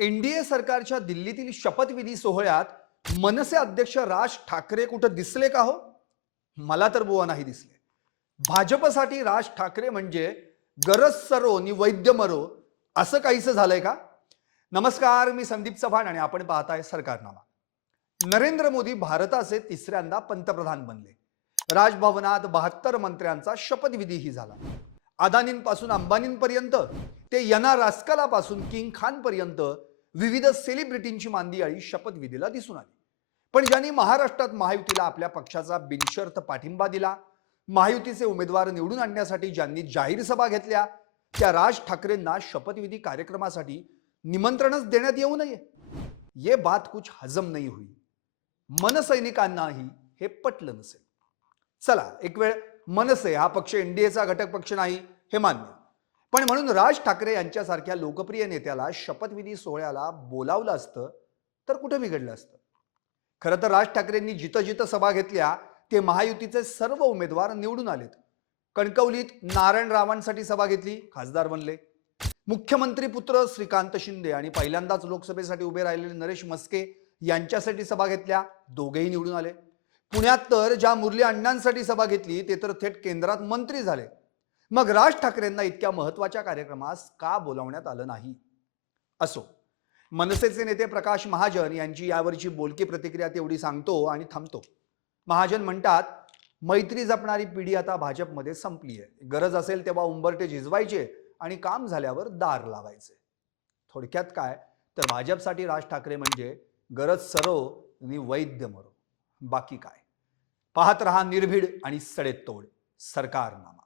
NDA सरकारच्या दिल्लीतील शपथविधी सोहळ्यात मनसे अध्यक्ष राज ठाकरे कुठं दिसले का हो? मला तर बुवा नाही दिसले. भाजपसाठी राज ठाकरे म्हणजे गरज सरो नि वैद्य मरो असं काहीसं झालंय का? नमस्कार मी संदीप चव्हाण आणि आपण पाहताय सरकारनामा. नरेंद्र मोदी भारताचे तिसऱ्यांदा पंतप्रधान बनले. राजभवनात बहात्तर मंत्र्यांचा शपथविधीही झाला. अदानींपासून अंबानींपर्यंत ते यना रास्कलापासून किंग खान पर्यंत विविध सेलिब्रिटींची मांदियाळी शपथविधीला दिसून आली. पण ज्यांनी महाराष्ट्रात महायुतीला आपल्या पक्षाचा बिनशर्त पाठिंबा दिला महायुतीचे उमेदवार निवडून आणण्यासाठी ज्यांनी जाहीर सभा घेतल्या त्या राज ठाकरेंना शपथविधी कार्यक्रमासाठी निमंत्रणच देण्यात येऊ नये. ये बात कुछ हजम नाही होई. मनसैनिकांनाही हे पटलं नसेल. चला एक वेळ मनसे हा पक्ष एनडीएचा घटक पक्ष नाही. हे मान्य. पण म्हणून राज ठाकरे यांच्यासारख्या लोकप्रिय नेत्याला शपथविधी सोहळ्याला बोलावलं असतं तर कुठे बिघडलं असतं? खरं तर राज ठाकरेंनी जिथं जिथं सभा घेतल्या ते महायुतीचे सर्व उमेदवार निवडून आलेत. कणकवलीत नारायण रावांसाठी सभा घेतली खासदार बनले. मुख्यमंत्री पुत्र श्रीकांत शिंदे आणि पहिल्यांदाच लोकसभेसाठी उभे राहिलेले नरेश मस्के यांच्यासाठी सभा घेतल्या दोघेही निवडून आले. पुण्यात तर ज्या मुरली अण्णांसाठी सभा घेतली ते तर थेट केंद्रात मंत्री झाले. मग राज ठाकरेंना इतक्या महत्त्वाच्या कार्यक्रमास का बोलावण्यात आलं नाही? असो मनसेचे नेते प्रकाश महाजन यांची यावरची बोलकी प्रतिक्रिया तेवढी सांगतो आणि थांबतो. महाजन म्हणतात मैत्री जपणारी पिढी आता भाजपमध्ये संपली आहे गरज असेल तेव्हा उंबरटे झिजवायचे आणि काम झाल्यावर दार लावायचे. थोडक्यात काय? तर भाजपसाठी राज ठाकरे म्हणजे गरज सरो आणि वैद्य मरो. बाकी काय? पाहत रहा निर्भीड आणि सडेतोड. सरकारनामा.